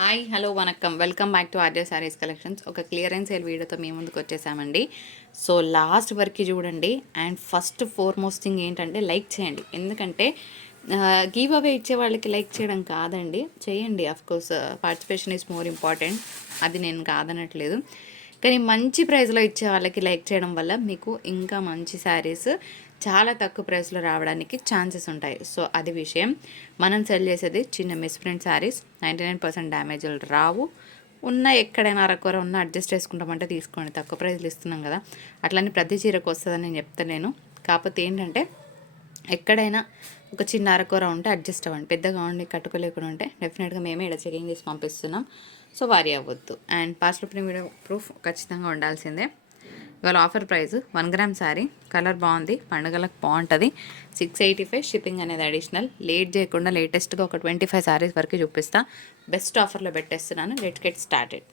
Hi hello vanakkam welcome back to RJ saris collections. ఒక clearance sale వీడియోతో మీ ముందుకు వచ్చేసామండి. సో లాస్ట్ వరకు చూడండి. అండ్ ఫస్ట్ ఫోర్మోస్ట్ థింగ్ ఏంటంటే లైక్ చేయండి. ఎందుకంటే గివ్ అవే ఇచ్చే వాళ్ళకి లైక్ చేయడం కాదండి, చేయండి. Course participation is more important, అది నేను కాదనట్లేదు. కానీ మంచి ప్రైస్లో ఇచ్చే వాళ్ళకి లైక్ చేయడం వల్ల మీకు ఇంకా మంచి శారీస్ చాలా తక్కువ ప్రైస్లో రావడానికి ఛాన్సెస్ ఉంటాయి. సో అది విషయం. మనం సెల్ చేసేది చిన్న మిస్ప్రింట్ శారీస్, 99% డ్యామేజ్లు రావు. ఉన్న ఎక్కడైనా అరకొర ఉన్న అడ్జస్ట్ చేసుకుంటామంటే తీసుకోండి, తక్కువ ప్రైస్లు ఇస్తున్నాం కదా. అట్లని ప్రతి చీరకు వస్తుందని నేను చెప్తలేను. కాకపోతే ఏంటంటే ఎక్కడైనా ఒక చిన్న అరకొర ఉంటే అడ్జస్ట్ అవ్వండి. పెద్దగా ఉండి కట్టుకోలేకుండా ఉంటే డెఫినెట్గా మేమే ఇక్కడ చెకింగ్ చేసి పంపిస్తున్నాం. సో వారి అవ్వద్దు. అండ్ పాస్పోర్ట్ వీడియో ప్రూఫ్ ఖచ్చితంగా ఉండాల్సిందే. ఇవాళ offer price 1 gram sari, colour బాగుంది, పండుగలకు బాగుంటుంది. 685 షిప్పింగ్ అనేది అడిషనల్. లేట్ చేయకుండా లేటెస్ట్గా ఒక 25 శారీస్ వరకు చూపిస్తా. బెస్ట్ ఆఫర్లో పెట్టేస్తున్నాను. Let's get started.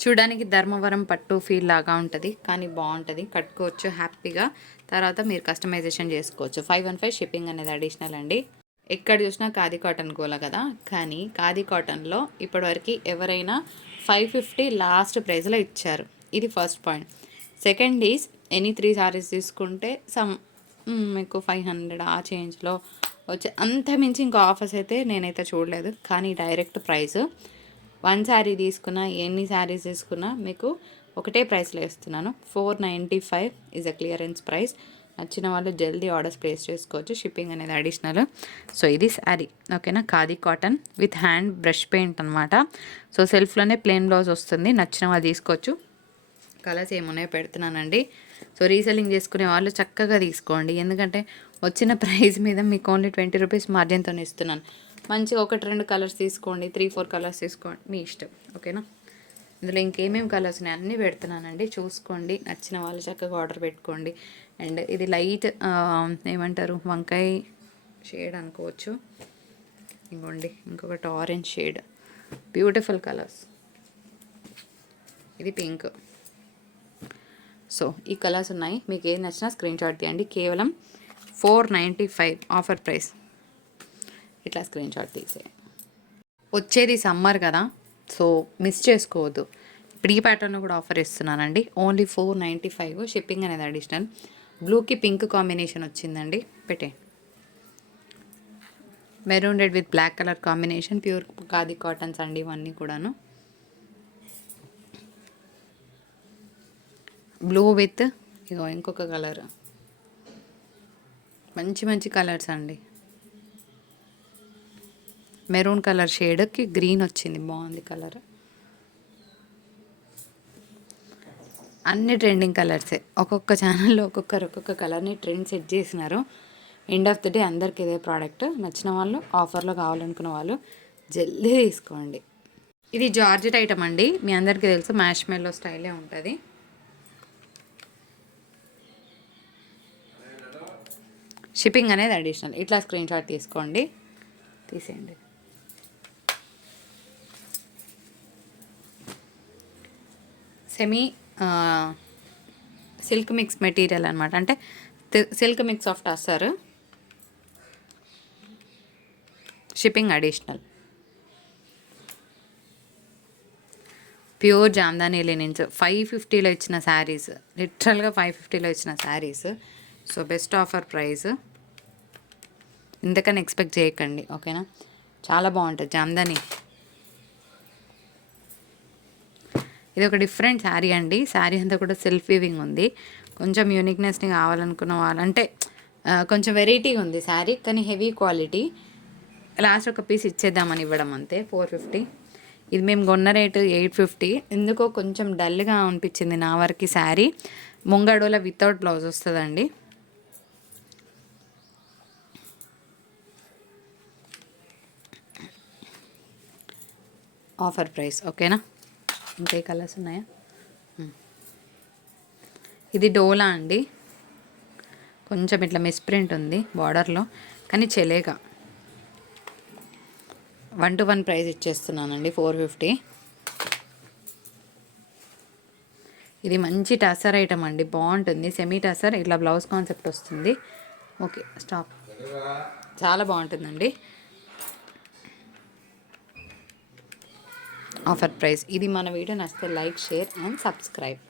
చూడడానికి ధర్మవరం పట్టు ఫీల్ లాగా ఉంటుంది, కానీ బాగుంటుంది, కట్టుకోవచ్చు హ్యాపీగా. తర్వాత మీరు కస్టమైజేషన్ చేసుకోవచ్చు. 515 షిప్పింగ్ అనేది అడిషనల్ అండి. ఎక్కడ చూసినా ఖాదీ కాటన్ గోల కదా, కానీ ఖాదీ కాటన్లో ఇప్పటివరకు ఎవరైనా 550 లాస్ట్ ప్రైస్లో ఇచ్చారు. ఇది first point. Second is any 3 saris తీసుకుంటే మీకు 500 ఆ చేంజ్లో వచ్చే, అంత మించి ఇంకో ఆఫర్స్ అయితే నేనైతే చూడలేదు. కానీ డైరెక్ట్ ప్రైస్ 1 శారీ తీసుకున్నా, ఎన్ని శారీస్ తీసుకున్నా మీకు ఒకటే ప్రైస్లో ఇస్తున్నాను. 495 ఈజ్ అ క్లియరెన్స్ ప్రైస్. నచ్చిన వాళ్ళు జల్దీ ఆర్డర్స్ ప్లేస్ చేసుకోవచ్చు. షిప్పింగ్ అనేది అడిషనల్. సో ఇది శారీ ఓకేనా, khadi cotton with hand brush paint అనమాట. సో సెల్ఫ్లోనే ప్లెయిన్ బ్లౌజ్ వస్తుంది. నచ్చిన వాళ్ళు తీసుకోవచ్చు. కలర్స్ ఏమున్నాయో పెడుతున్నానండి. సో రీసెల్లింగ్ చేసుకునే వాళ్ళు చక్కగా తీసుకోండి, ఎందుకంటే వచ్చిన ప్రైస్ మీద మీకు ఓన్లీ 20 రూపీస్ మార్జిన్తో ఇస్తున్నాను. మంచిగా 1-2 కలర్స్ తీసుకోండి, 3-4 కలర్స్ తీసుకోండి, మీ ఇష్టం ఓకేనా. ఇందులో ఇంకేమేమి కలర్స్ ఉన్నాయి అన్నీ పెడుతున్నానండి, చూసుకోండి. నచ్చిన వాళ్ళు చక్కగా ఆర్డర్ పెట్టుకోండి. అండ్ ఇది లైట్ ఏమంటారు, వంకాయ షేడ్ అనుకోవచ్చు. ఇంకోండి ఇంకొకటి ఆరెంజ్ షేడ్, బ్యూటిఫుల్ కలర్స్. ఇది పింక్. సో ఈ కలర్స్ ఉన్నాయి. మీకు ఏది నచ్చినా స్క్రీన్ షాట్ తీయండి. కేవలం 495 ఆఫర్ ప్రైస్. ఇట్లా స్క్రీన్ షాట్ తీసే. వచ్చేది సమ్మర్ కదా, సో మిస్ చేసుకోవద్దు. ఇప్పుడు ఈ ప్యాటర్న్ కూడా ఆఫర్ ఇస్తున్నానండి. ఓన్లీ 495 షిప్పింగ్ అనేది అడిషనల్. బ్లూకి పింక్ కాంబినేషన్ వచ్చిందండి, పెట్టే. Maroon red with black colour combination, pure khadi cottons అండి ఇవన్నీ కూడాను. బ్లూ విత్ ఇగో ఇంకొక కలర్, మంచి మంచి కలర్స్ అండి. మెరూన్ కలర్ షేడ్కి గ్రీన్ వచ్చింది, బాగుంది కలర్. అన్ని ట్రెండింగ్ కలర్సే. ఒక్కొక్క ఛానల్లో ఒక్కొక్క కలర్ని ట్రెండ్ సెట్ చేసినారు. ఎండ్ ఆఫ్ ద డే అందరికి ఇదే ప్రోడక్ట్. నచ్చిన వాళ్ళు, ఆఫర్లో కావాలనుకున్న వాళ్ళు జల్దీ తీసుకోండి. ఇది జార్జెట్ ఐటమ్ అండి, మీ అందరికీ తెలుసు, మ్యాష్ మెల్లో స్టైలే ఉంటుంది. షిప్పింగ్ అనేది అడిషనల్. ఇట్లా స్క్రీన్ షాట్ తీసుకోండి, తీసేయండి. సెమీ సిల్క్ మిక్స్ మెటీరియల్ అనమాట, అంటే silk mix of tussar. Shipping additional. Pure jamdani linens 550లో ఇచ్చిన శారీస్, లిటరల్గా 550లో ఇచ్చిన saris. So best offer price, ఇంతకని ఎక్స్పెక్ట్ చేయకండి ఓకేనా. చాలా బాగుంటుంది జామ్దాని. ఇది ఒక డిఫరెంట్ శారీ అండి. శారీ అంతా కూడా సెల్ఫ్ వీవింగ్ ఉంది. కొంచెం యూనిక్నెస్ని కావాలనుకున్న వాళ్ళంటే కొంచెం వెరైటీగా ఉంది శారీ, కానీ హెవీ క్వాలిటీ. లాస్ట్ ఒక పీస్ ఇచ్చేద్దామని ఇవ్వడం అంతే. 450. ఇది మేము కొన్న రేటు 850. ఎందుకో కొంచెం డల్గా అనిపించింది నా వరకు శారీ. ముంగడోల వితౌట్ బ్లౌజ్ వస్తుందండి. ఆఫర్ ప్రైస్ ఓకేనా. ఇంకా ఈ కలర్స్ ఉన్నాయా. ఇది డోలా అండి, కొంచెం ఇట్లా మిస్ప్రింట్ ఉంది బార్డర్లో, కానీ చెలేగా 1-to-1 ప్రైస్ ఇచ్చేస్తున్నానండి, 450. ఇది మంచి టసర్ ఐటమ్ అండి, బాగుంటుంది. సెమీ టసర్, ఇట్లా బ్లౌజ్ కాన్సెప్ట్ వస్తుంది. Okay stop. చాలా బాగుంటుందండి. Offer price. ఇది మన వీడియో నచ్చితే లైక్, షేర్ అండ్ సబ్స్క్రైబ్.